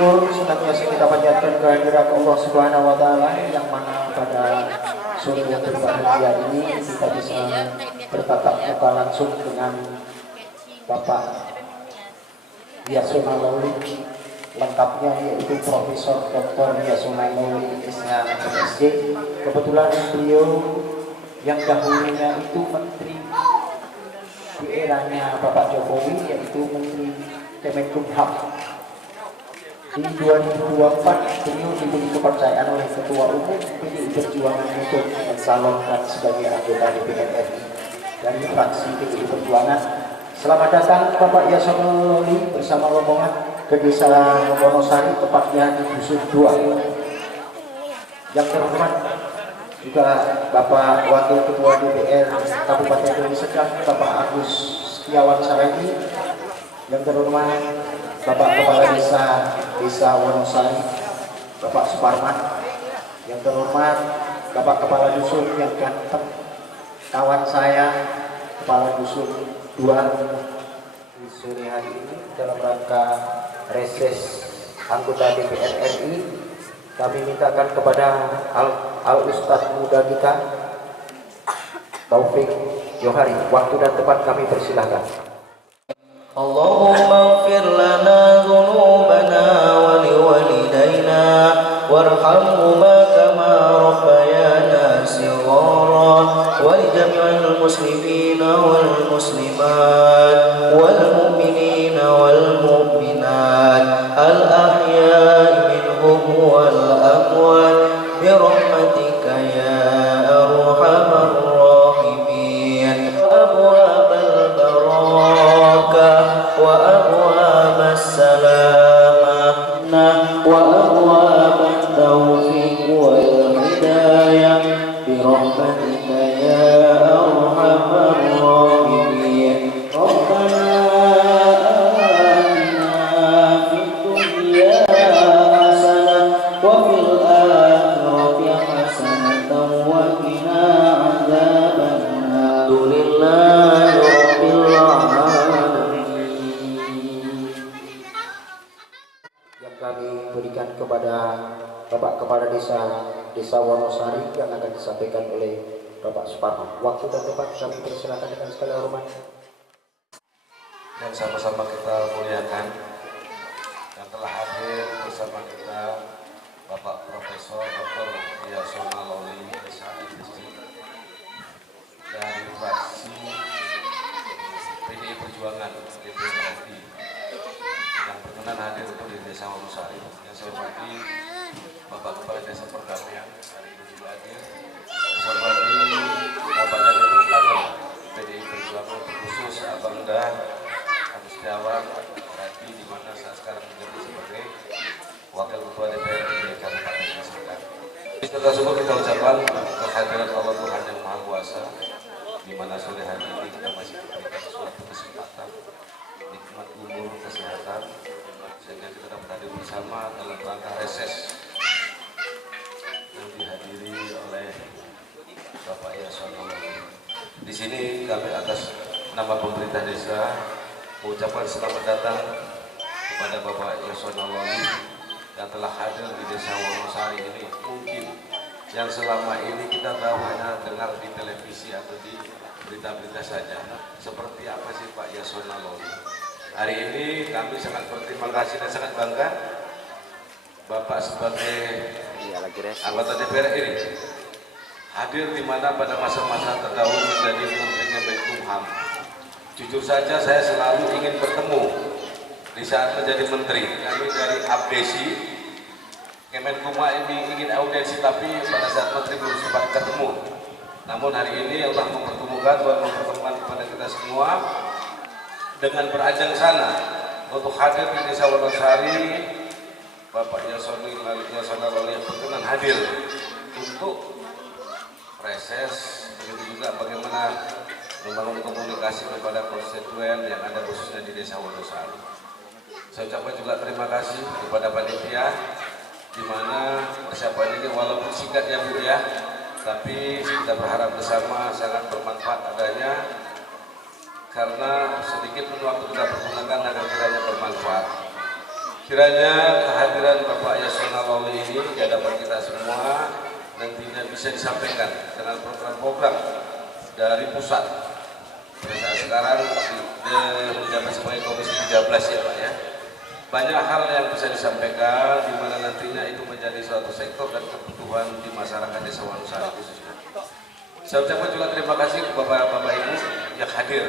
syukur senantiasa kita panjatkan kehadirat Allah Subhanahu wa taala yang mana pada sore yang berbahagia ini kita bisa bertatap muka langsung dengan Bapak Yasona Lawli, lengkapnya yaitu Profesor Dr. Yasona Lawli SHMSD. Kebetulan beliau yang dahulunya itu menteri di eranya Bapak Jokowi, yaitu Menteri Kemenkumham. Di 2024 beliau diberi kepercayaan oleh Ketua Umum PDI Perjuangan untuk mencalonkan sebagai anggota DPR RI dari fraksi PDI Perjuangan. Selamat datang Bapak Yasona Lawli bersama rombongan ke Desa Wonosari, tepatnya di Dusun 2. Yang terhormat juga Bapak Wakil Ketua DPR Kabupaten Deli Serdang, Bapak Agus Setiawan Saragi. Yang terhormat Bapak Kepala Desa Wonosari, Bapak Suparman. Yang terhormat Bapak Kepala Dusun yang ganteng, kawan saya, Kepala Dusun 2. Di sore hari ini dalam rangka reses anggota DPR RI, kami mintakan kepada Al Ustadz muda kita Taufik Johari, waktu dan tempat kami persilahkan. Allahumma ighfir lana dhunubana wa liwalidayna warhamhuma kama rabbayana shighara wa li jami'il muslimina wal muslimat wal mu'minina wal mu'minat al ahya'i minhum wal amwat bi rahmatika ya arhamar rahimin. Abwabal barakah wa abwabas salamah wa abwabat taufiq wal hidayah bi rahmatika ya arhamar rahimin. Rabbana atina fid dunya hasanah wa fil akhirati hasanatan wa qina adzabannar. Alhamdulillahi rabbil alamin. Yang kami berikan kepada Bapak Kepala Desa Wonosari yang akan disampaikan oleh Bapak Suparman. Waktu dan tempat kami persilakan dengan segala hormat. Yang sama-sama kita muliakan, yang telah hadir bersama kita Bapak Profesor Dr. Yasona Lawli SHMSD dari fraksi PDI Perjuangan DPR RI yang berkenan hadir untuk di Desa Wonosari. Yang saya hormati Bapak Kepala Desa Perdamaian hari ini juga hadir. Yang saya hormati Bapak Dari Kader PDI Perjuangan khusus Abang Dan Agus Setiawan Saragi, di mana saya sekarang menjadi sebagai Wakil Ketua DPR RI Kabupaten Deli Serdang. Kita semua kita ucapkan kehadiran Allah Tuhan yang Maha Kuasa, di mana sore hari ini kita masih diberikan suatu kesempatan, nikmat umur, kesehatan, sehingga kita dapat hadir bersama dalam rangka reses yang dihadiri oleh Bapak Yasona Lawli. Di sini kami atas nama pemerintah desa mengucapkan selamat datang kepada Bapak Yasona Lawli yang telah hadir di Desa Wonosari ini. Mungkin yang selama ini kita tahu hanya dengar di televisi atau di berita-berita saja. Seperti apa sih Pak Yasona Lawli? Hari ini kami sangat berterima kasih dan sangat bangga Bapak sebagai anggota DPR RI hadir di mana pada masa-masa terdahulu menjadi Menteri Kemenkumham. Jujur saja saya selalu ingin bertemu di saat menjadi menteri. Kami dari Abdesi Kemenkumham ini ingin audiensi, tapi pada saat menteri belum sempat ketemu. Namun hari ini Allah mempertemukan kepada kita semua dengan berajang sana untuk hadir di Desa Wonosari. Bapak Yasona Lawli yang berkenan hadir untuk reses, begitu juga bagaimana membangun komunikasi kepada konstituen yang ada khususnya di Desa Wonosari. Saya ucapkan juga terima kasih kepada panitia, di mana persiapan ini walaupun singkat ya Bu ya, tapi kita berharap bersama sangat bermanfaat adanya, karena sedikit pun waktu kita pergunakan agar kiranya bermanfaat. Kiranya kehadiran Bapak Yasona Lawli ini di hadapan kita semua nantinya bisa disampaikan dengan program-program dari pusat. Pada saat sekarang menjabat sebagai Komisi 13 ya Pak ya. Banyak hal yang bisa disampaikan di mana nantinya itu menjadi suatu sektor dan kebutuhan di masyarakat Desa Wonosari khususnya. Saya ucapkan juga terima kasih kepada Bapak Ibu yang hadir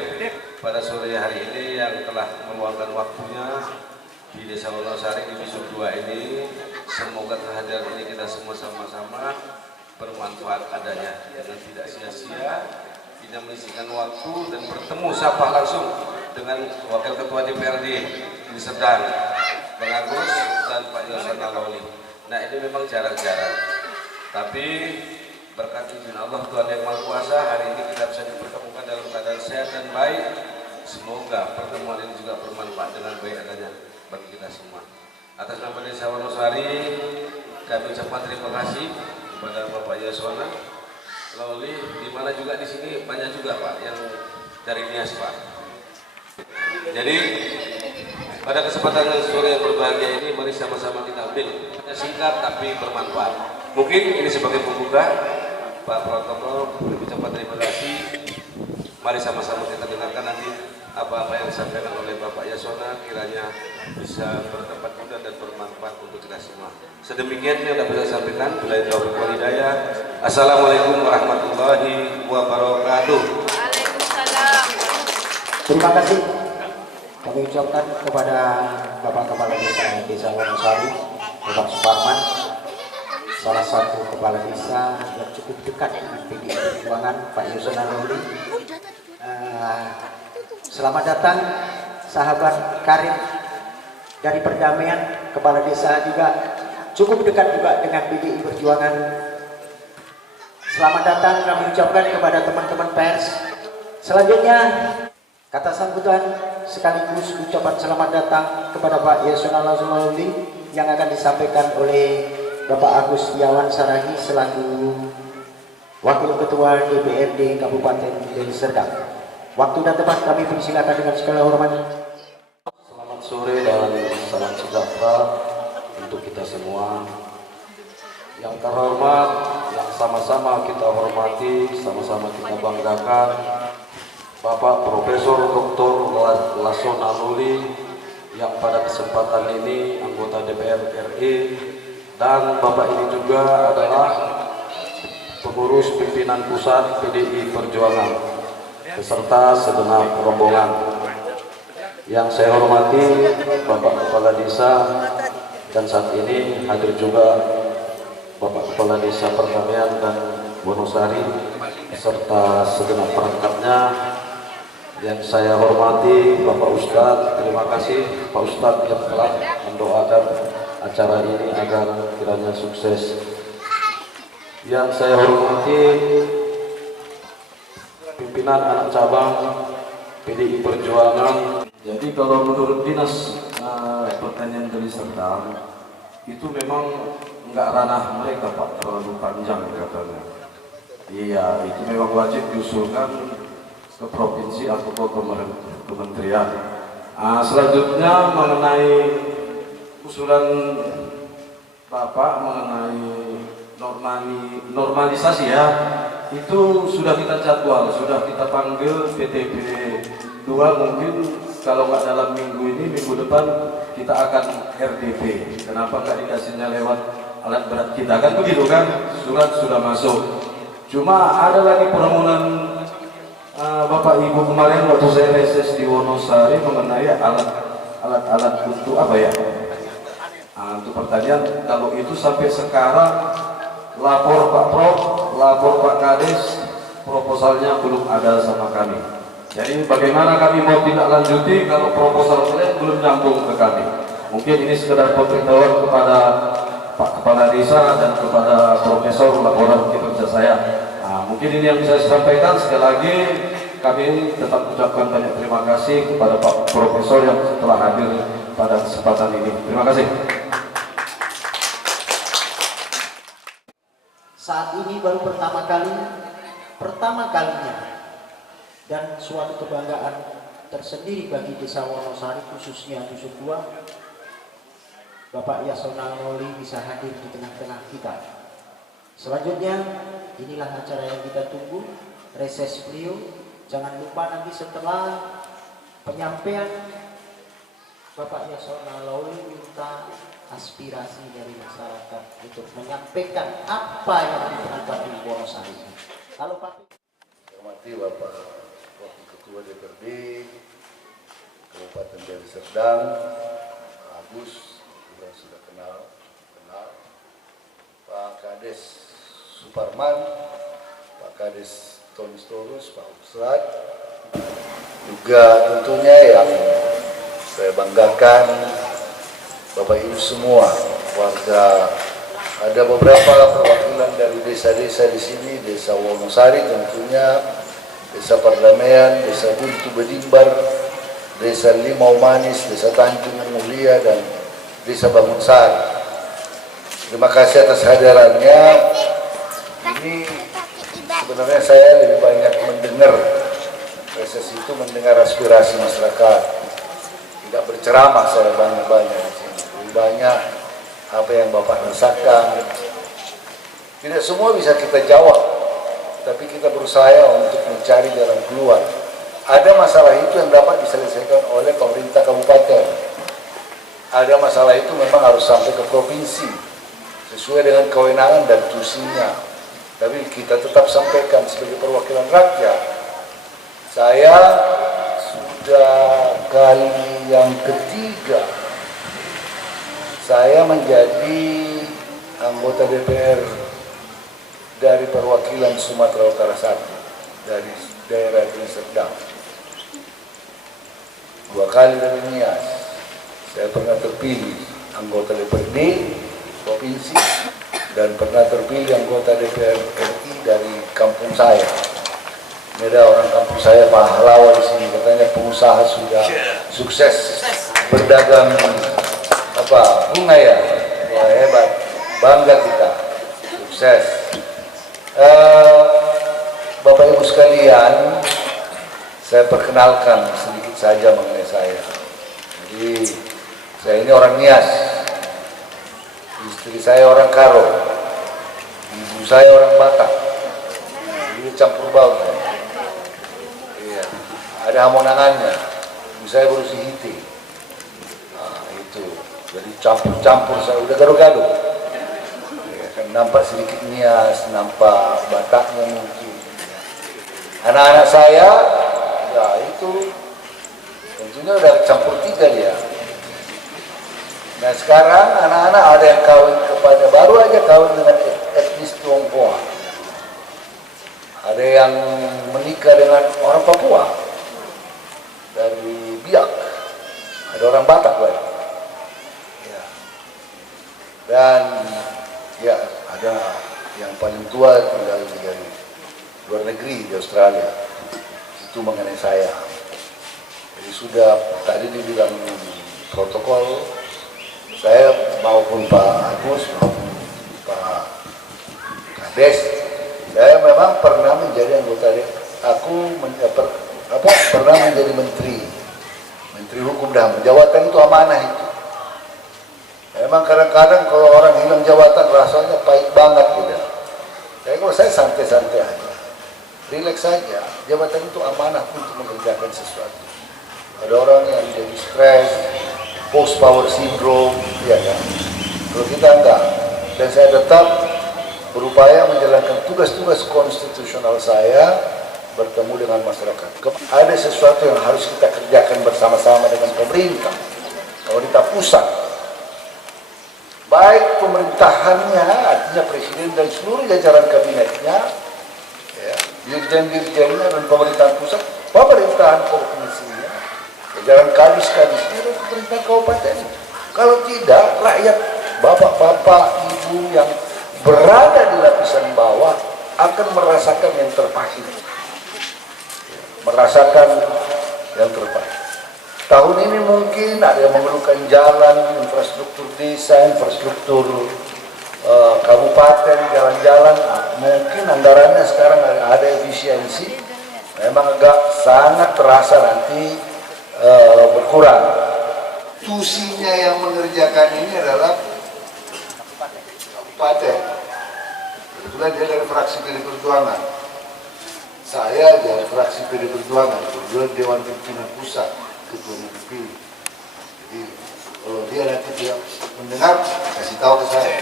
pada sore hari ini yang telah meluangkan waktunya di Desa Wonosari di Bisub 2 ini. Semoga kehadiran ini kita semua sama-sama bermanfaat adanya dengan tidak sia-sia, tidak menyisihkan waktu dan bertemu sapa langsung dengan Wakil Ketua DPRD di Serdang, Bang Agus dan Pak Yasona Lawli. Nah ini memang jarang-jarang, tapi berkat izin Allah Tuhan Yang Maha Kuasa hari ini kita bisa dipertemukan dalam keadaan sehat dan baik. Semoga pertemuan ini juga bermanfaat dengan baik adanya bagi kita semua. Atas nama Desa Wonosari kami ucapkan terima kasih kepada Bapak Yasona Lawli, di mana juga di sini banyak juga Pak yang dari Nias Pak. Jadi pada kesempatan sore yang berbahagia ini mari sama-sama kita ambil singkat tapi bermanfaat. Mungkin ini sebagai pembuka Pak Protokol ucapkan terima kasih. Mari sama-sama kita dengarkan nanti apa-apa yang disampaikan oleh Bapak Yasona kiranya bisa bertempat mudah dan bermanfaat untuk kita semua. Sedemikian yang dapat saya sampaikan. Billahi taufiq wal hidayah. Assalamualaikum warahmatullahi wabarakatuh. Waalaikumsalam. Terima kasih kami ucapkan kepada Bapak Kepala Desa Wonosari, Bapak Suparman, salah satu kepala desa yang cukup dekat dengan PDI Perjuangan, Pak Yasona Lawli. Selamat datang sahabat karib dari perdamaian, kepala desa juga cukup dekat juga dengan PDI Perjuangan. Selamat datang kami ucapkan kepada teman-teman pers. Selanjutnya kata sambutan sekaligus ucapan selamat datang kepada Pak Yasona Lawli yang akan disampaikan oleh Bapak Agus Setiawan Sarahi selaku Wakil Ketua DPRD Kabupaten Deli Serdang. Waktu dan tempat kami persilakan dengan segala hormat. Selamat sore dan salam sejahtera untuk kita semua. Yang terhormat, yang sama-sama kita hormati, sama-sama kita banggakan, Bapak Profesor Dr. Yasona Lawli yang pada kesempatan ini anggota DPR RI, dan Bapak ini juga adalah pengurus pimpinan pusat PDI Perjuangan beserta segenap rombongan. Yang saya hormati Bapak Kepala Desa, dan saat ini hadir juga Bapak Kepala Desa Perdamaian dan Wonosari beserta segenap perangkatnya. Yang saya hormati Bapak Ustadz, terima kasih Pak Ustadz yang telah mendoakan acara ini agar kiranya sukses. Yang saya hormati pimpinan anak cabang PDI Perjuangan. Jadi kalau menurut Dinas Pertanian Deli Serdang itu memang enggak ranah mereka Pak, terlalu panjang katanya. Iya, itu memang wajib diusulkan ke provinsi atau ke kementerian. Selanjutnya mengenai usulan Bapak mengenai normalisasi ya, itu sudah kita jadwal, sudah kita panggil PTB 2, mungkin kalau nggak dalam minggu ini, minggu depan kita akan RDP. Kenapa nggak dikasihnya lewat alat berat kita, kan begitu kan, surat sudah masuk. Cuma ada lagi permohonan Bapak Ibu kemarin waktu saya reses di Wonosari mengenai alat-alat untuk apa ya? Untuk pertanian, kalau itu sampai sekarang lapor Pak Prof, lapor Pak Kades, proposalnya belum ada sama kami. Jadi bagaimana kami mau tindak lanjuti kalau proposal kalian belum nyambung ke kami? Mungkin ini sekedar pemberitahuan kepada Pak Kepala Desa dan kepada Profesor laporan kinerja saya. Mungkin ini yang bisa saya sampaikan. Sekali lagi kami tetap ucapkan banyak terima kasih kepada Pak Profesor yang telah hadir pada kesempatan ini. Terima kasih. Saat ini baru pertama kalinya dan suatu kebanggaan tersendiri bagi Desa Wonosari khususnya Dusun 2, Bapak Yasona Lawli bisa hadir di tengah-tengah kita. Selanjutnya, inilah acara yang kita tunggu, reses beliau. Jangan lupa nanti setelah penyampaian Bapak Yasona Lawli minta aspirasi dari masyarakat untuk menyampaikan apa yang diperlukan di Wonosari. Kalau Pak Hormati Bapak Wakil Ketua DPRD Kabupaten Deli Serdang, Agus, sudah kenal, Pak Kades Suparman, Pak Kades Tony Storus, Pak Ustad, juga tentunya yang saya banggakan Bapak Ibu semua, warga. Ada beberapa perwakilan dari desa-desa di sini, Desa Wonosari tentunya, Desa Perdamaian, Desa Buntu Bedimbar, Desa Limau Manis, Desa Tanjung Mulia, dan Desa Bangunsari. Terima kasih atas hadirannya. Ini sebenarnya saya lebih banyak mendengar, reses itu mendengar aspirasi masyarakat. Tidak berceramah saya banyak-banyak di sini. Lebih banyak apa yang Bapak rasakan. Tidak semua bisa kita jawab, tapi kita berusaha untuk mencari jalan keluar. Ada masalah itu yang dapat diselesaikan oleh pemerintah kabupaten. Ada masalah itu memang harus sampai ke provinsi, sesuai dengan kewenangan dan tusinya. Tapi kita tetap sampaikan sebagai perwakilan rakyat. Saya sudah kali yang ketiga saya menjadi anggota DPR dari perwakilan Sumatera Utara 1 dari daerah Deli Serdang. 2 kali dari Nias. Saya pernah terpilih anggota DPRD provinsi dan pernah terpilih anggota DPR RI dari kampung saya. Ini ada orang kampung saya pahlawan di sini, katanya pengusaha sudah sukses berdagang bunga ya. Wah, hebat, bangga kita, sukses. Bapak Ibu sekalian, saya perkenalkan sedikit saja mengenai saya. Jadi saya ini orang Nias, istri saya orang Karo, ibu saya orang Batak, jadi campur baur. Iya, ada hamonangannya. Ibu saya berusia Hiti. Nah, itu. Jadi campur-campur, saya udah gado-gado. Ya, kan nampak sedikit Nias, nampak Bataknya mungkin. Anak-anak saya, ya itu tentunya udah campur 3 dia. Nah sekarang anak-anak ada yang kawin kepada, baru aja kawin dengan etnis Tionghoa. Ada yang menikah dengan orang Papua dari Biak. Ada orang Batak lagi. Dan ya ada yang paling tua tinggal di luar negeri di Australia. Itu mengenai saya. Jadi sudah tadi dibilang protokol, saya maupun Pak Agus maupun Pak Kades, saya memang pernah menjadi anggota. Aku pernah menjadi menteri hukum dan jabatan itu amanah itu. Memang kadang-kadang kalau orang hilang jabatan rasanya pahit banget gitu. Jadi kalau saya santai-santai aja, rileks saja. Jabatan itu amanah untuk mengerjakan sesuatu. Ada orang yang jadi stres, post power syndrome, ya kan. Kalau kita enggak, dan saya tetap berupaya menjalankan tugas-tugas konstitusional saya, bertemu dengan masyarakat. Ada sesuatu yang harus kita kerjakan bersama-sama dengan pemerintah, pemerintah pusat. Baik pemerintahannya, artinya presiden dan seluruh jajaran kabinetnya, ya, dirjen-dirjennya dan pemerintahan pusat, pemerintahan provinsinya, jajaran kadis-kadisnya dan pemerintahan kabupaten. Kalau tidak, rakyat, bapak-bapak, ibu yang berada di lapisan bawah akan merasakan yang terpahit. Merasakan yang terpahit. Tahun ini mungkin ada yang memerlukan jalan, infrastruktur desa, infrastruktur kabupaten, jalan-jalan. Mungkin anggarannya sekarang ada efisiensi, memang agak sangat terasa nanti berkurang. tusinya yang mengerjakan ini adalah Paten. Kebetulan dia dari fraksi PD Perjuangan. Saya dari fraksi PD Perjuangan, kebetulan Dewan Pimpinan Pusat, ketua DPP. Jadi kalau dia nanti dia mendengar, kasih tahu ke saya.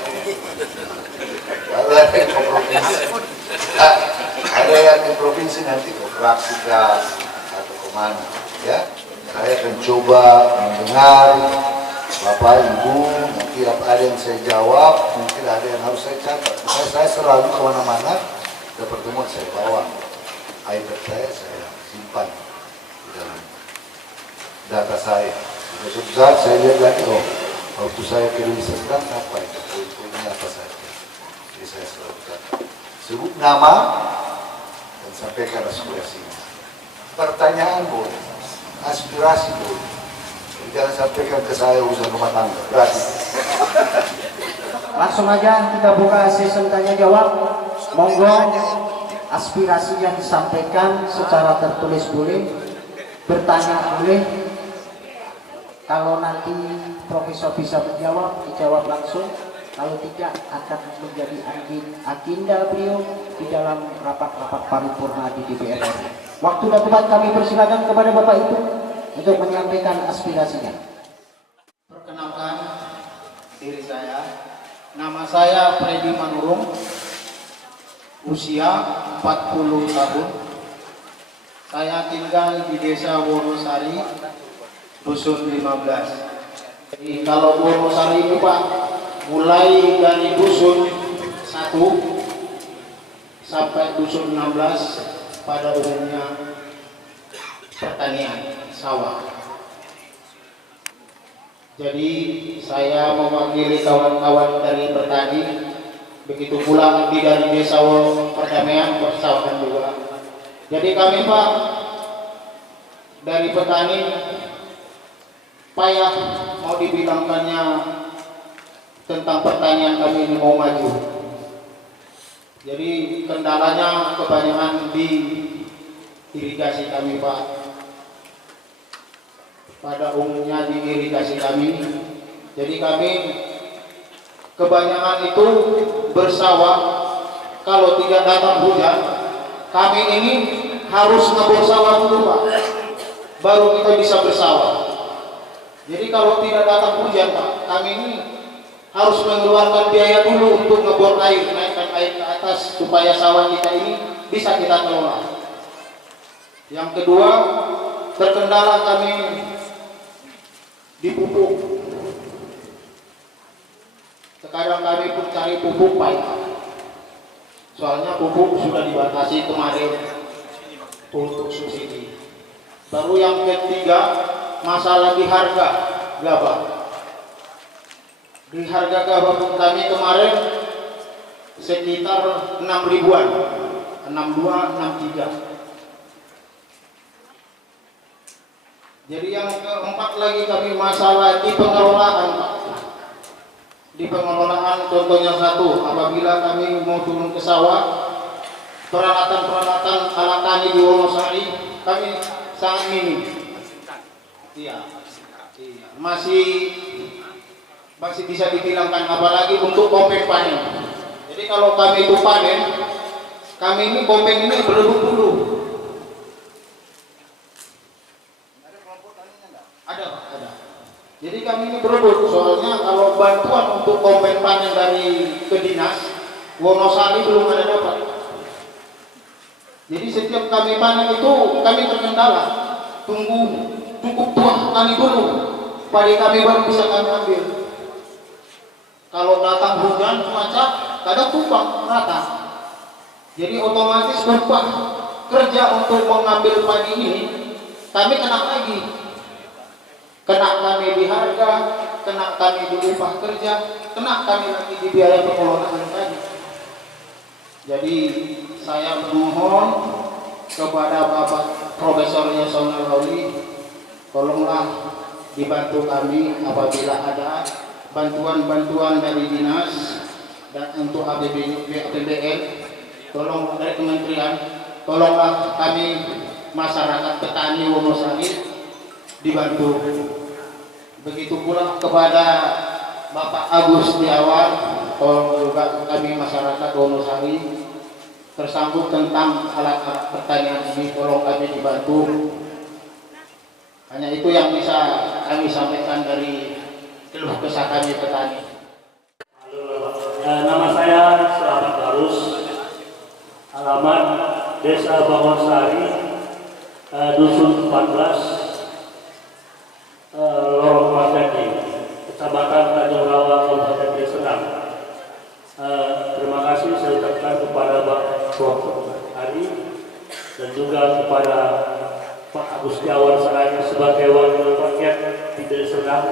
Kalau ada yang ke provinsi, ada yang ke provinsi nanti ke fraksi atau kemana, ya. Saya akan coba mendengar Bapak Ibu, mungkin ada yang saya jawab, mungkin ada yang harus saya catat. Makanya saya selalu kemana-mana, ada pertemuan saya bawa iPad saya simpan di dalam data saya. Suatu saat saya lihat lagi, oh, waktu saya kirim sedang apa itu, poin-poinnya apa saja. Jadi saya selalu catat. Sebut nama dan sampaikan aspirasinya. Pertanyaan boleh, aspirasi boleh. Jangan sampaikan ke saya urusan rumah tangga, berarti. Langsung aja kita buka sesi tanya jawab. Monggo aspirasi yang disampaikan secara tertulis boleh, bertanya boleh. Kalau nanti Profesor bisa menjawab, dijawab langsung. Kalau tidak, akan menjadi agenda beliau di dalam rapat-rapat paripurna di DPR RI. Waktu dan tempat kami persilakan kepada Bapak Ibu untuk menyampaikan aspirasinya. Perkenalkan diri saya, nama saya Freddy Manurung, usia 40 tahun. Saya tinggal di Desa Wonosari, Dusun 15. Jadi kalau Wonosari itu Pak, mulai dari Dusun 1 sampai Dusun 16 pada umumnya pertanian sawah. Jadi saya mewakili kawan-kawan dari petani, begitu pula di dari Desa Perdamaian persawahan juga. Jadi kami Pak dari petani payah mau dibilangkannya tentang pertanian kami ini mau maju. Jadi kendalanya kebanyakan di irigasi kami Pak. Pada umumnya di irigasi kami, jadi kami kebanyakan itu bersawah. Kalau tidak datang hujan, kami ini harus ngebor sawah dulu Pak, baru kita bisa bersawah. Jadi kalau tidak datang hujan Pak, kami ini harus mengeluarkan biaya dulu untuk ngebor air, naikkan air ke atas supaya sawah kita ini bisa kita kelola. Yang kedua, terkendala kami di pupuk. Sekarang kami pun cari pupuk Pak, soalnya pupuk sudah dibatasi kemarin untuk subsidi. Baru yang ketiga, masalah di harga gabah. Di harga gabah pun kami kemarin sekitar 6 ribuan, 62, 63. Jadi yang keempat lagi kami masalah di pengelolaan Pak. Di pengelolaan contohnya satu, apabila kami mau turun ke sawah, peralatan-peralatan alat tani di Wonosari kami sangat minim. Iya. Masih bisa dibilangkan, apalagi untuk kompeng panen. Jadi kalau kami itu panen, kami ini kompeng ini berebut dulu. Ada. Jadi kami ini berebut, soalnya kalau bantuan untuk kompeng panen dari ke dinas Wonosari belum ada dapat. Jadi setiap kami panen itu kami terkendala, tunggu cukup tua kami dulu, padi kami baru bisa kami ambil. Kalau datang hujan cuaca kadang tumpang rata, jadi otomatis upah kerja untuk mengambil padi ini kami kena lagi. Kena kami di harga, kena kami di upah kerja, kena kami lagi di biaya pengelolaan tadi. Jadi saya mohon kepada Bapak Profesor Yasona Lawli, tolonglah dibantu kami apabila ada bantuan-bantuan dari dinas dan untuk APBN, tolong dari kementerian, tolonglah kami masyarakat petani Wonosari dibantu. Begitu pula kepada Bapak Agus Setiawan, tolong juga kami masyarakat Wonosari tersangkut tentang alat-alat pertanian ini, tolong kami dibantu. Hanya itu yang bisa kami sampaikan dari keluh kesah kami petani. Nama saya Selamat Barus, alamat Desa Bangosari, Dusun 14, Lorong Masjid, Kecamatan Tanjung Rawa, Kabupaten Deli Serdang. Terima kasih saya ucapkan kepada Pak Prof. Ari dan juga kepada Pak Agus Setiawan sebagai wakil rakyat di Deli Serdang.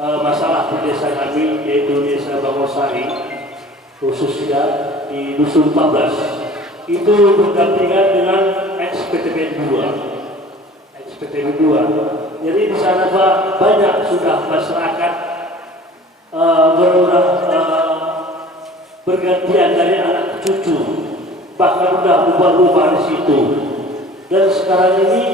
Masalah di desa kami yaitu Desa Bangosari, khususnya di Dusun 14 itu berdampingan dengan SPTB 2. Jadi di sana banyak sudah masyarakat bergantian dari anak cucu, bahkan sudah ubah-ubah di situ. Dan sekarang ini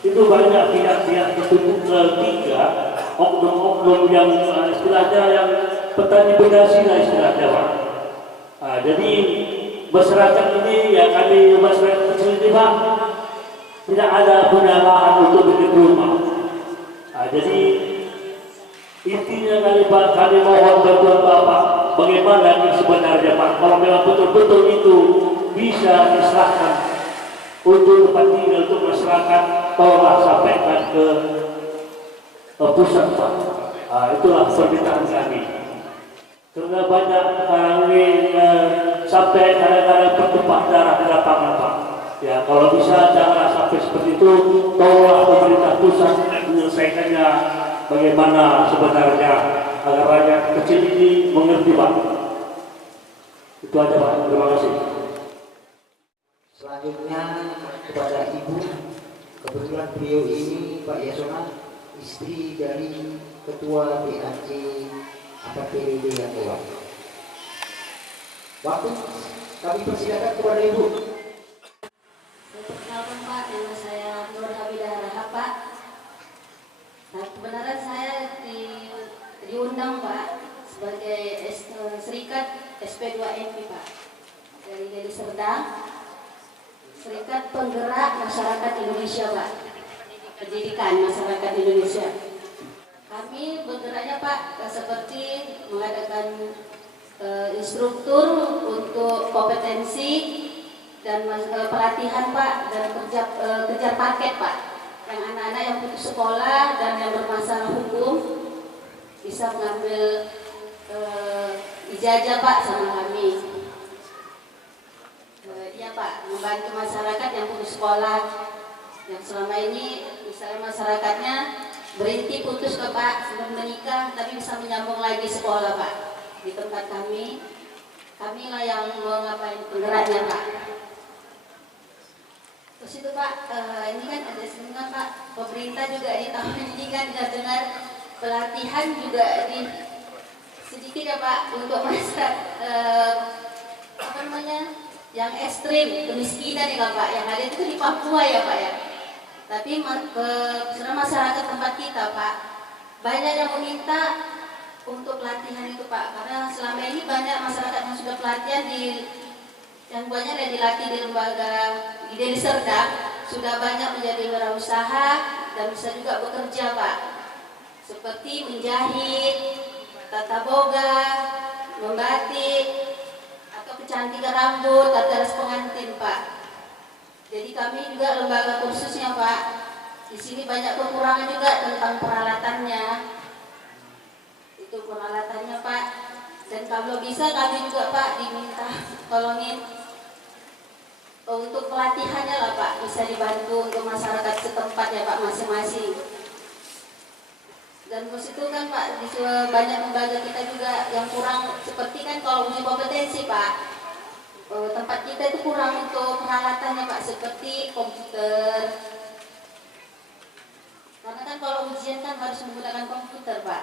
itu banyak pihak-pihak tertutup ketiga, oknum-oknum yang istilahnya yang petani berdasi lah istilahnya Pak. Jadi masyarakat ini ya kami masyarakat kecil ini Pak tidak ada punya lahan untuk bikin rumah. Jadi intinya kami mohon bantuan Bapak bagaimana yang sebenarnya Pak, kalau memang betul-betul itu bisa diserahkan untuk tempat tinggal untuk masyarakat, tolonglah sampaikan ke pusat Pak. Itulah permintaan kami. Karena banyak sekarang ini sampai kadang-kadang bertumpah darah di lapangan Pak. Ya kalau bisa jangan sampai seperti itu, tolonglah pemerintah pusat menyelesaikannya bagaimana sebenarnya agar rakyat kecil ini mengerti Pak. Itu aja Pak, terima kasih. Selanjutnya kepada Ibu, kebetulan beliau ini Pak Yasona istri dari Ketua BAC PDB yang tua. Waktu kami persilakan kepada Ibu. Perkenalkan Pak, nama saya Nur Hamidah Rahab Pak. Nah, kebenaran saya diundang Pak sebagai serikat SP2MP Pak dari Deli Serdang, Serikat Penggerak Masyarakat Indonesia Pak, Pendidikan Masyarakat Indonesia. Kami bergeraknya Pak seperti mengadakan instruktur untuk kompetensi dan pelatihan Pak dan kerja paket Pak, yang anak-anak yang putus sekolah dan yang bermasalah hukum bisa mengambil ijazah Pak sama kami. Iya Pak, membantu masyarakat yang putus sekolah yang selama ini misalnya masyarakatnya berhenti putus ke Pak sebelum menikah tapi bisa menyambung lagi sekolah Pak. Di tempat kami lah yang mau ngapain penggeraknya Pak. Terus itu Pak, ini kan ada seminar Pak, pemerintah juga di tahun ini kan dengar pelatihan juga di sedikit ya Pak untuk masyarakat yang ekstrim kemiskinan ya Pak, yang ada itu di Papua ya Pak ya. Tapi masyarakat tempat kita Pak banyak yang meminta untuk pelatihan itu Pak, karena selama ini banyak masyarakat yang sudah pelatihan yang banyak yang dilatih di lembaga di Deli Serdang sudah banyak menjadi wirausaha dan bisa juga bekerja Pak, seperti menjahit, tata boga, membatik, atau kecantikan rambut atau ras pengantin Pak. Jadi kami juga lembaga khususnya Pak. Di sini banyak kekurangan juga tentang peralatannya. Itu peralatannya Pak. Dan kalau bisa kami juga Pak diminta tolongin untuk pelatihannya lah Pak, bisa dibantu untuk masyarakat setempat ya Pak masing-masing. Dan terus itu kan Pak, di banyak lembaga kita juga yang kurang, seperti kan kalau uji kompetensi Pak, tempat kita itu kurang untuk peralatannya Pak, seperti komputer. Karena kan kalau ujian kan harus menggunakan komputer Pak.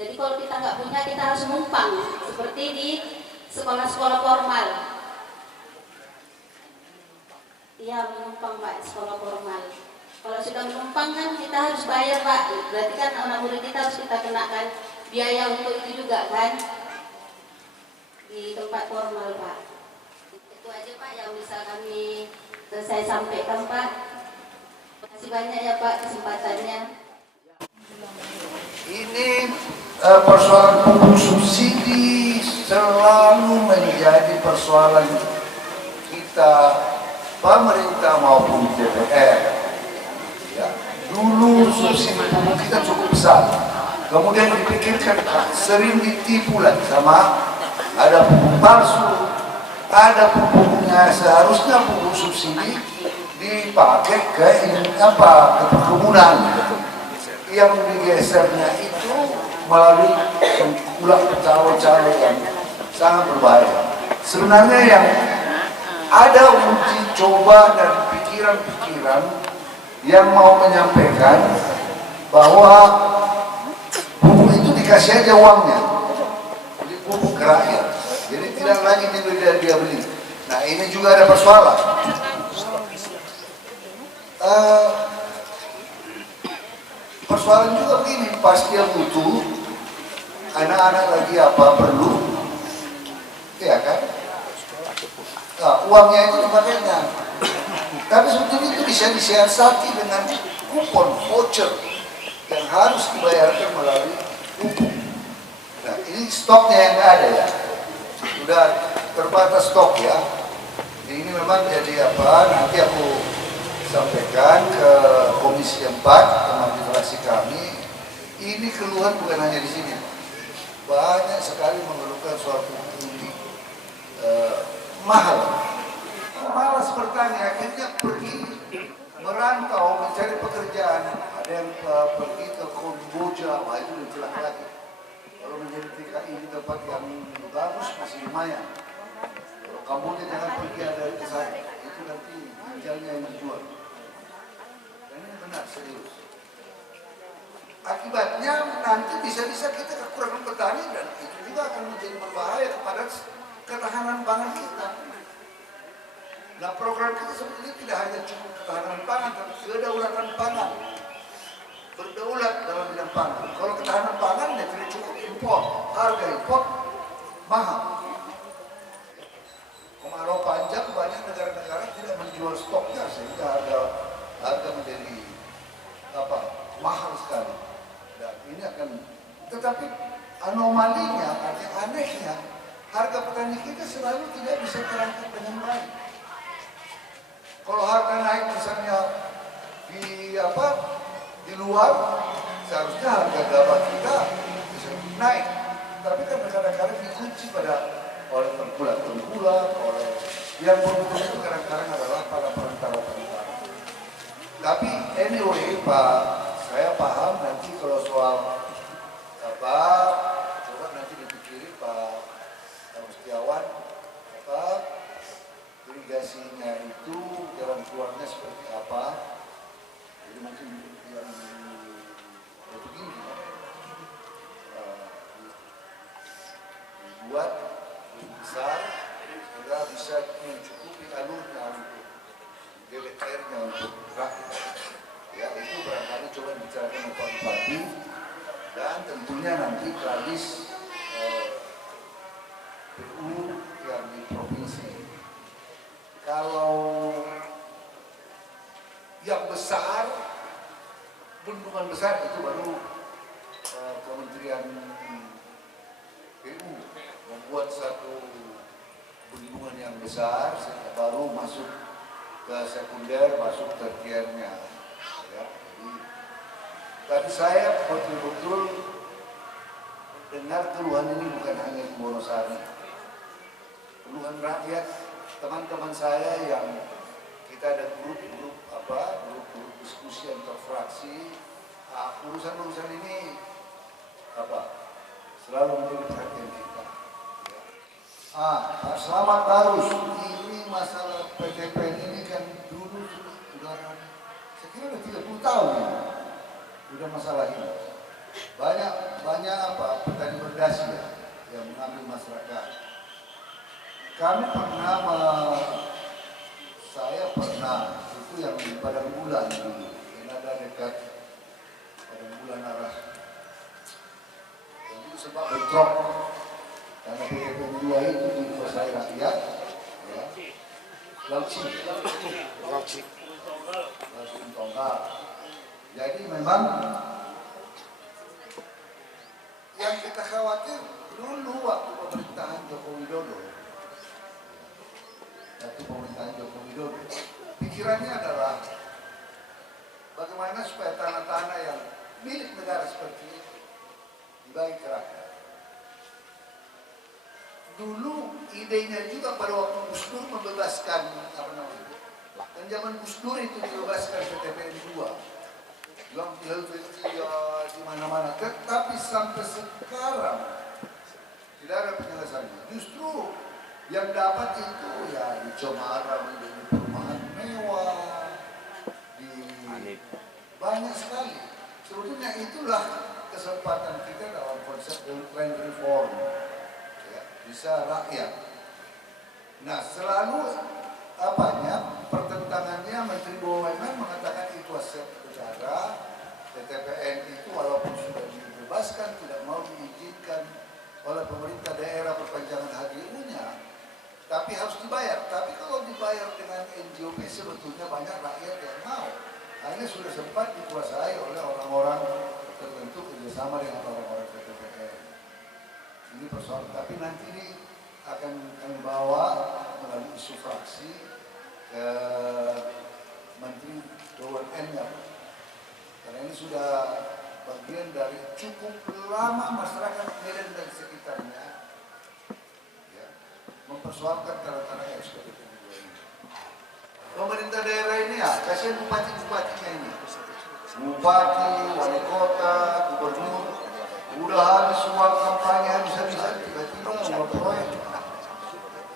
Jadi kalau kita nggak punya, kita harus numpang, seperti di sekolah-sekolah formal. Iya, menumpang Pak, sekolah formal. Kalau sudah menumpang kan kita harus bayar Pak. Berarti kan anak murid kita harus kita kenakan biaya untuk itu juga kan di tempat formal Pak. Itu aja Pak yang bisa kami saya sampaikan Pak. Terima kasih banyak ya Pak kesempatannya. Ini persoalan pupuk subsidi selalu menjadi persoalan kita pemerintah maupun DPR. Ya, dulu subsidi pupuk kita cukup besar, kemudian dipikirkan sering ditipu lagi sama ada pupuk palsu, ada pupuknya seharusnya pupuk subsidi dipakai ke perkebunan, yang digesernya itu melalui tengkulak cawe-cawe yang sangat berbahaya. Sebenarnya yang ada uji coba dan pikiran-pikiran yang mau menyampaikan bahwa pupuk itu dikasih aja uangnya, beli pupuk ke rakyat, jadi tidak lagi dia beli. Nah ini juga ada persoalan. Persoalan juga begini, pas dia butuh, anak-anak lagi apa perlu, ya kan? Nah, uangnya itu dipakainya. Tapi sebetulnya itu bisa disiasati dengan kupon voucher yang harus dibayarkan melalui pupuk. Nah ini stoknya yang nggak ada ya, sudah terbatas stok ya. Ini memang jadi apa? Nanti aku sampaikan ke Komisi 4 teman di fraksi kami. Ini keluhan bukan hanya di sini, banyak sekali mengeluhkan soal pupuk ini mahal, malas bertani, akhirnya pergi merantau mencari pekerjaan. Ada yang pergi ke Kamboja, wah itu lebih celaka lagi. Kalau menjadi TKI di tempat yang bagus masih lumayan. Kalau Kamboja jangan pergi ada ke sana, itu nanti ginjalnya yang dijual. Ini benar, serius. Akibatnya nanti bisa-bisa kita kekurangan petani dan itu juga akan menjadi berbahaya kepada ketahanan pangan kita. Nah program kita sebetulnya tidak hanya cukup ketahanan pangan, tapi kedaulatan pangan. Berdaulat dalam bidang pangan. Kalau ketahanan pangan ya tidak cukup impor, harga impor mahal. Kemarau panjang banyak negara-negara tidak menjual stoknya sehingga harga menjadi mahal sekali. Dan ini akan, tetapi anomalinya, anehnya, harga petani kita selalu tidak bisa terangkat dengan baik. Kalau harga naik misalnya di luar, seharusnya harga gabah kita bisa naik. Tapi kan kadang-kadang dikunci oleh tengkulak, oleh yang beruntung itu kadang-kadang adalah para perantara-perantara. Tapi anyway Pak, saya paham nanti kalau soal coba nanti dipikirin Pak Mustiawan irigasinya itu jalan keluarnya seperti apa. Jadi mungkin yang begini dibuat besar sehingga bisa mencukupi alurnya untuk debit airnya untuk rakyat. Ya itu barangkali coba dibicarakan dengan Pak Bupati dan tentunya nanti kadis PU yang di provinsi. Kalau yang besar, bendungan besar itu baru Kementerian PU membuat satu bendungan yang besar, baru masuk ke sekunder, masuk tertiernya. Ya, jadi tadi saya betul-betul dengar keluhan ini bukan hanya di Wonosari, keluhan rakyat, teman-teman saya yang kita ada grup diskusi antar fraksi, urusan-urusan ini selalu menjadi perhatian kita. Pak Selamat Barus, ini masalah PTPN ini kan dulu sudah, saya kira udah 30 tahun ya, sudah masalah ini. Banyak petani berdasi ya, yang mengambil masyarakat. Kami saya pernah itu yang di Padang Bulan dulu, masyarakat pada bulan arah. Dan itu sebab bentrok karena PPN 2 itu dikuasai rakyat, ya. Laut Tonggak. Jadi memang yang kita khawatir dulu waktu pemerintahan Joko Widodo, pikirannya adalah bagaimana supaya tanah-tanah yang milik negara seperti itu dibagi ke rakyat. Dulu idenya juga pada waktu Gus Dur membebaskan dan zaman Gus Dur itu dibebaskan PTPN 2 yang di mana-mana, tetapi sampai sekarang tidak ada penyelesaiannya. Justru yang dapat itu ya di Comara menjadi perumahan mewah, di banyak sekali. Sebetulnya itulah kesempatan kita dalam konsep land reform, ya, bisa rakyat. Nah, selalu pertentangannya Menteri BUMN mengatakan itu aset negara, PTPN itu walaupun sudah dibebaskan tidak mau diizinkan oleh pemerintah daerah perpanjangan HGU-nya, tapi harus dibayar. Tapi kalau dibayar dengan NJOP sebetulnya banyak rakyat yang mau. Hanya sudah sempat dikuasai oleh orang-orang tertentu kerjasama dengan orang-orang PTPN. Ini persoalan. Tapi nanti ini akan kami bawa melalui isu fraksi ke Menteri BUMN-nya. Karena ini sudah bagian dari cukup lama masyarakat Medan dan sekitarnya mempersoalkan tanah-tanah ekspor ini. Pemerintah daerah ini ya, kasihan bupati-bupatinya ini. Bupati, wali kota, gubernur, udah habis uang kampanye bisa-bisa tiba-tiba mau proyek.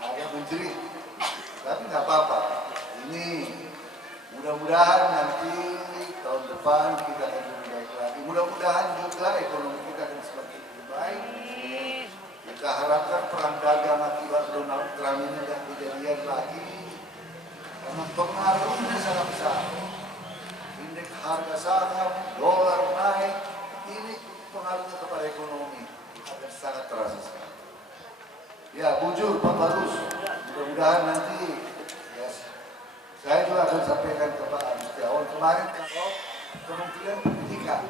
Ada menteri, tapi nggak apa-apa. Ini mudah-mudahan nanti tahun depan kita akan lebih baik lagi. Mudah-mudahan juga ekonomi kita akan semakin lebih baik. Kita harapkan perang dagang akibat Donald Trump ini tidak kejadian lagi, karena pengaruhnya sangat besar. Indeks harga saham, dolar naik, ini pengaruhnya kepada ekonomi akan sangat terasa sekali. Ya, bujur Pak Barus, mudah-mudahan nanti ya, saya juga akan sampaikan ke Pak Agustiawan kemarin kalau Kementerian Pendidikan.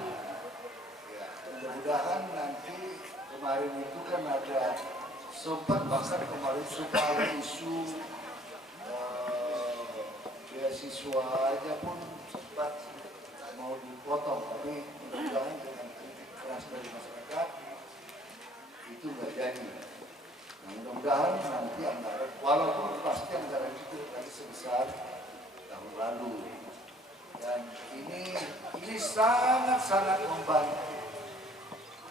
Ya, mudah-mudahan nanti kemarin itu kan ada sempat bahkan kemarin supaya isu beasiswa aja pun sempat mau dipotong, tapi mudah-mudahan dengan kritik keras dari masyarakat itu nggak jadi. Nah, mudah-mudahan nanti anggaran, walaupun pasti anggaran itu tidak sebesar tahun lalu, dan ini sangat-sangat membantu.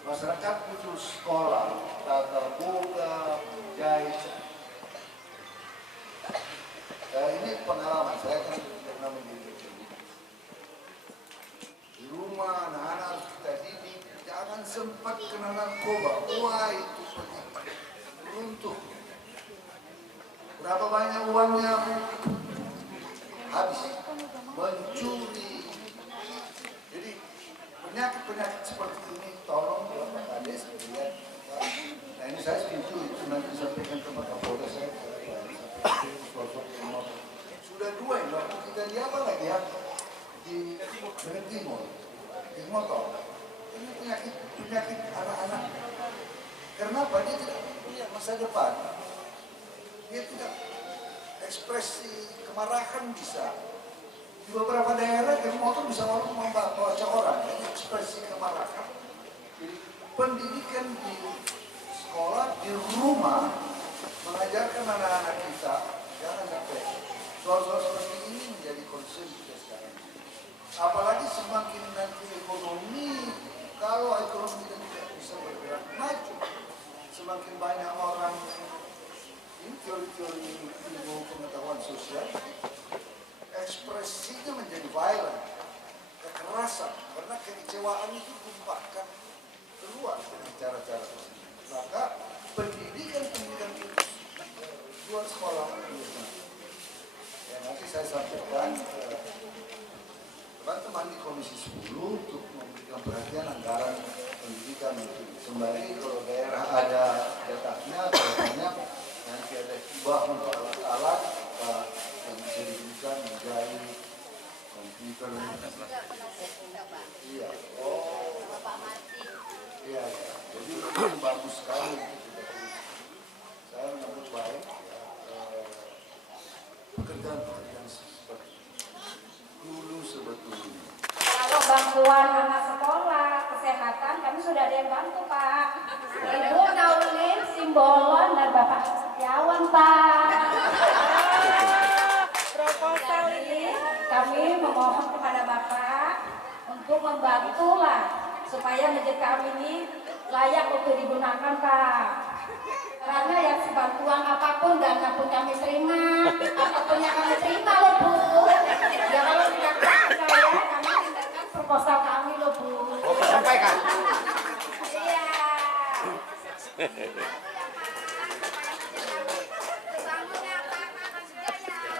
Masyarakat butuh sekolah, tata boga, jahit. Ini pengalaman saya kan pernah mendidik di rumah, anak-anak harus kita didik, jangan sempat kena narkoba. Wah, itu runtuh. Berapa banyak uangnya habis mencuri. Jadi penyakit-penyakit seperti ini tolong Bapak Kades lihat. Nah, ini saya setuju itu nanti sampaikan ke Pak Kapolda saya. Sudah 2 ini waktu kita di apa lagi ya di Medan Timur di motor. Ini penyakit anak-anak. Kenapa dia tidak punya masa depan? Dia tidak ekspresi kemarahan bisa. Di beberapa daerah geng motor bisa walaupun membawa orang. Ini ekspresi kemarahan. Jadi pendidikan di sekolah, di rumah mengajarkan anak-anak kita jangan sampai soal-soal seperti ini menjadi concern kita sekarang. Apalagi semakin nanti ekonomi, kalau ekonomi kita tidak bisa bergerak maju, semakin banyak orang ini teori-teori ilmu pengetahuan sosial ekspresinya menjadi violent, kekerasan, karena kekecewaan itu tumpahkan keluar dengan cara-cara tersebut. Maka pendidikan itu luar sekolah ya, nanti saya sampaikan teman-teman di komisi Komisi 10 untuk memberikan perhatian anggaran pendidikan itu. Sembari kalau daerah ada datanya, kalau banyak nanti ada hibah untuk alat-alat yang bisa diberikan menjadi komputer. Iya, iya, jadi bagus sekali. Saya menyambut baik pekerjaan-pekerjaan seperti dulu sebetulnya. Kalau bantuan anak sekolah, kesehatan, kami sudah ada yang bantu, Pak. Ibu Naulin Simbolon dan Bapak Setiawan, Pak. Jadi, kami memohon kepada Bapak untuk membantulah supaya masjid kami ini layak untuk digunakan, Pak. Karena yang bantuan apapun dana pun kami terima, apapun yang kami terima loh Bu. Ya kalau tidak percaya kami tindakan proposal kami loh Bu. Sampaikan. Iya.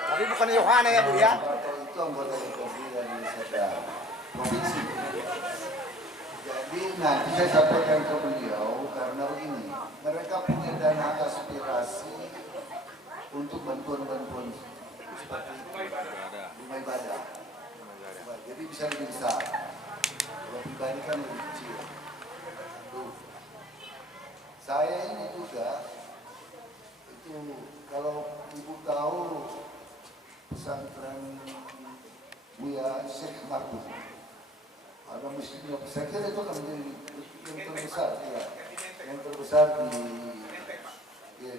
Tapi bukan Yohana ya Bu ya? Itu anggota DPRD dari Sedang Provinsi. Jadi nanti saya sampaikan ke beliau karena begini, mereka punya dana aspirasi untuk bantuan-bantuan seperti rumah ibadah. Jadi bisa lebih besar. Kalau pribadi kan lebih kecil. Saya ini juga itu kalau ibu tahu pesantren Buya Syekh Marduh. Ada muslimnya, saya kira itu akan menjadi yang terbesar, ya, yang terbesar di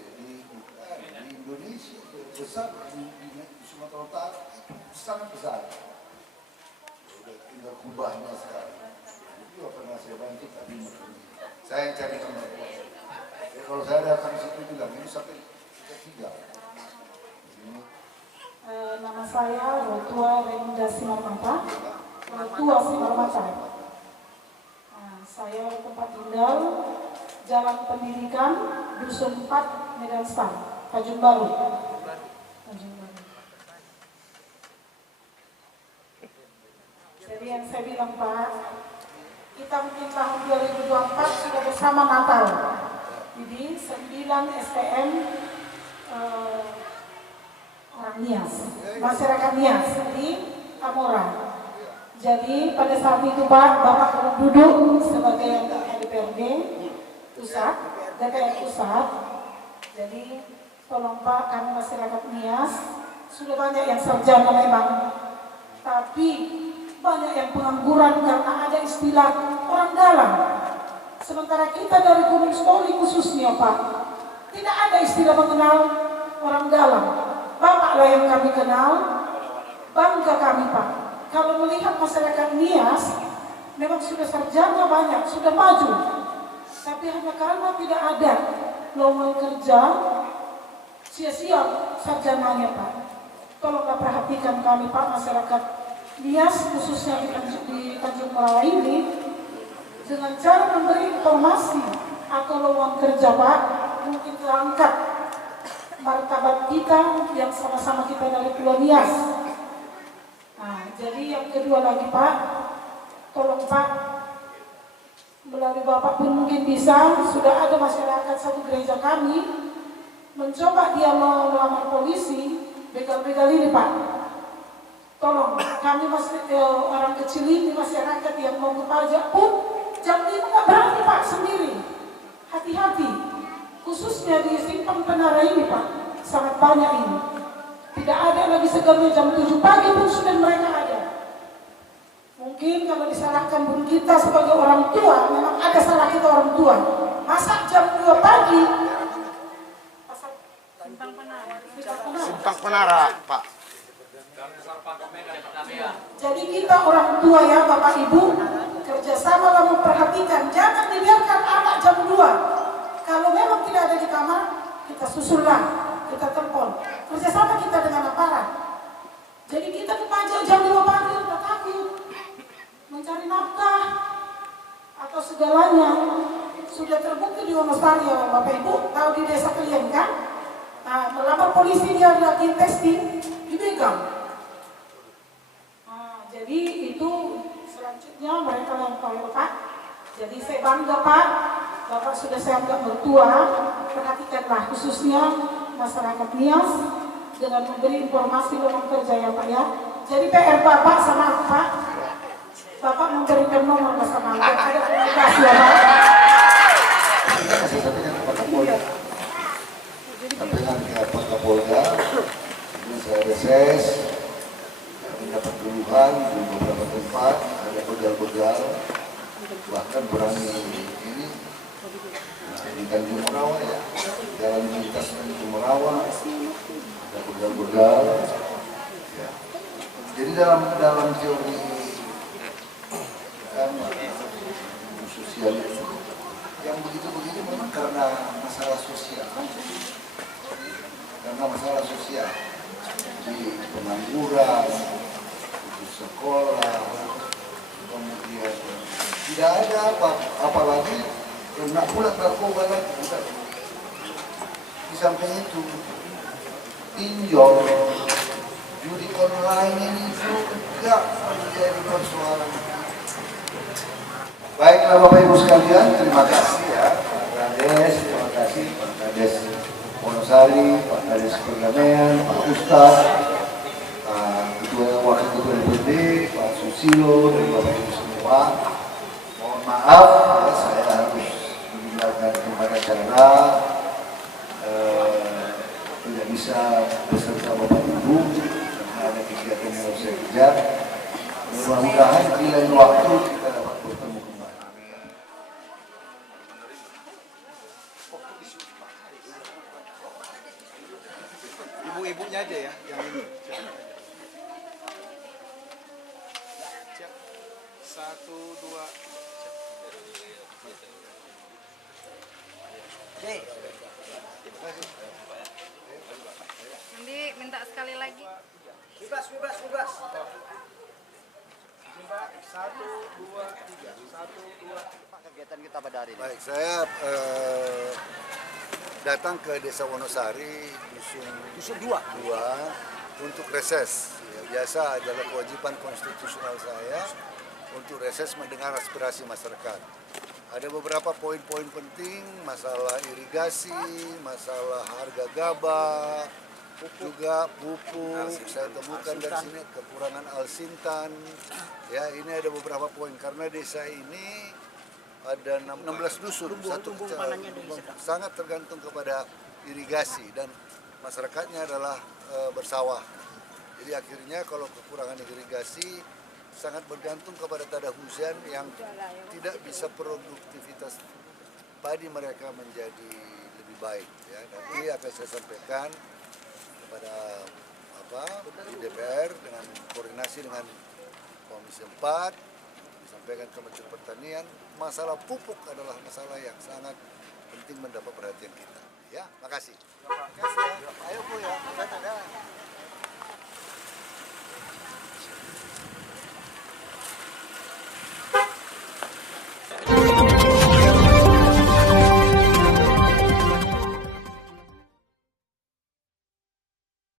Indonesia, besar di Sumatera Utara, sangat besar. Tinggal kubahnya sekarang. Itu juga pernah saya bantu, tapi saya cari tempat. Ya, kalau saya datang situ juga, ini sampai ketiga. Nama saya Rotua Renda Simarmata. Tua Simarmata. Nah, saya tempat tinggal Jalan Pendidikan Dusun 4 Medan Star, Tanjung Baru. Jadi yang saya bilang Pak, kita mungkin tahun 2024 sudah bersama Natal. Jadi 9 STM orang Nias, masyarakat Nias di Tamora. Jadi pada saat itu Pak, Bapak duduk sebagai DPRD pusat, DPR pusat. Jadi tolong Pak, kami masyarakat Nias sudah banyak yang sarjana memang, tapi banyak yang pengangguran karena ada istilah orang dalam. Sementara kita dari Gunung Stoli khususnya Pak, tidak ada istilah mengenal orang dalam. Bapaklah yang kami kenal, bangga kami Pak. Kalau melihat masyarakat Nias, memang sudah sarjana banyak, sudah maju. Tapi hanya karena tidak ada lowongan kerja, sia-sia sarjananya Pak. Tolonglah perhatikan kami Pak, masyarakat Nias khususnya di Tanjung Melawa ini, dengan cara memberi informasi atau lowongan kerja Pak, mungkin terangkat martabat kita yang sama-sama kita dari Pulau Nias. Nah, jadi yang kedua lagi Pak, tolong Pak, melalui Bapak pun mungkin bisa, sudah ada masyarakat satu gereja kami mencoba dia melamar polisi, begal-begal ini Pak. Tolong, kami masih orang kecil ini masyarakat yang mau ke pajak pun jam 5 nggak berani Pak sendiri. Hati-hati, khususnya di Simpang Penara ini Pak, sangat banyak ini. Tidak ada lagi segernya jam 7 pagi pun sudah mereka ada. Mungkin kalau disalahkan pun kita sebagai orang tua, memang ada salah kita orang tua. Masa jam 2 pagi? Simpang Penara, Pak. Jadi kita orang tua ya Bapak Ibu, kerjasama lah memperhatikan. Jangan dibiarkan anak jam 2. Kalau memang tidak ada di kamar, kita susullah, kita telepon. Kerjasama kita dengan aparat. Jadi kita ke pajak jam 2 pagi udah takut mencari nafkah atau segalanya. Sudah terbukti di Wonosari ya Bapak Ibu, tahu di desa kalian kan? Nah, melamar polisi dia lagi testing, dibegal. Nah, jadi itu Selanjutnya mereka yang tahu Pak. Jadi saya bangga Pak, Bapak sudah saya anggap mertua. Perhatikanlah khususnya masyarakat Nias dengan memberi informasi lowongan kerja ya Pak ya. Jadi PR Bapak sama aku Pak, Bapak memberikan nomor bersama aku. Ada komunikasi ya Pak. Sampai nanti Pak Kapolda, ini saya reses, mendapat keluhan di beberapa tempat, ada begal-begal, bahkan berani ini di Tanjung Merawa ya, jalan lintas Tanjung Merawa, ada begal-begal. Ya. Jadi dalam teori kan sosial itu yang begitu-begitu memang karena masalah sosial. Karena masalah sosial di pengangguran, putus sekolah, kemudian tidak ada apalagi kena pula narkoba lagi. Di samping itu pinjol, judi online ini juga menjadi persoalan. Baiklah Bapak Ibu sekalian, terima kasih ya Pak Kades, terima kasih Pak Kades Wonosari, Pak Kades Perdamaian, Pak Ustadz, Wakil Ketua DPD, Pak Susilo, dan Bapak Ibu semua. Mohon maaf ya, saya harus meninggalkan tempat acara, tidak bisa beserta Bapak Ibu karena ada kegiatan yang harus saya kejar. Mudah-mudahan di lain waktu kita dapat bertemu kembali. Ibu-ibunya aja ya yang ini. Siap. 1, 2. Nanti minta sekali lagi. Bebas. 1, 2, 3. 1, 2. Kegiatan kita pada hari ini. Baik, saya datang ke Desa Wonosari, Dusun 2 untuk reses. Ya, biasa adalah kewajiban konstitusional saya untuk reses mendengar aspirasi masyarakat. Ada beberapa poin-poin penting, masalah irigasi, masalah harga gabah, juga pupuk, saya temukan dari sini kekurangan alsintan. Ya, ini ada beberapa poin karena desa ini ada 16 dusun, sangat tergantung kepada irigasi dan masyarakatnya adalah bersawah. Jadi akhirnya kalau kekurangan irigasi sangat bergantung kepada tada hujan yang tidak bisa produktivitas padi mereka menjadi lebih baik. Ya, nanti akan saya sampaikan kepada di DPR dengan koordinasi dengan Komisi 4, disampaikan ke Menteri Pertanian. Masalah pupuk adalah masalah yang sangat penting mendapat perhatian kita. Ya, makasih. Ayo Bu ya, ada.